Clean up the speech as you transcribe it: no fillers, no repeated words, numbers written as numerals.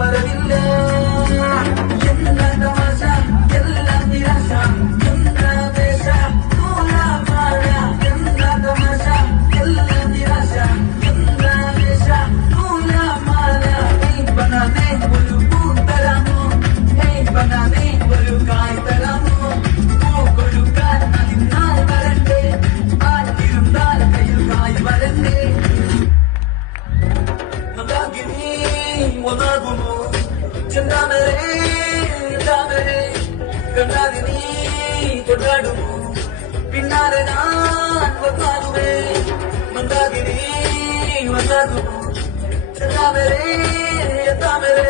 വരവില്ല. എല്ലാം തമാശ, എല്ലാം നിരാശ, ചന്ദ്രദേശ നൂലാമാല. എല്ലാം തമാശ, എല്ലാം നിരാശ, ചന്ദ്രദേശ നൂലാമാല. ബനാനെ ഒരു പൂ തരാമോ, ബനാനെ ഒരു കായ് തരാമോ, കൊടുക്കാൻ അതിനാൽ വരണ്ടേ, ആറ്റിരുന്നാൽ കയ്യിൽ കായ് വരണ്ടേ. മതാകിനി ഒന്നാകുമോ ചെന്താമരേ താമരേ, കണ്ണാതിനി കൊണ്ടാടുമോ പിന്നാലെ ഞാൻ വന്നാകുമേ. മന്ദാകിനി വന്നാകുമോ ചെന്താമരേ താമരേ,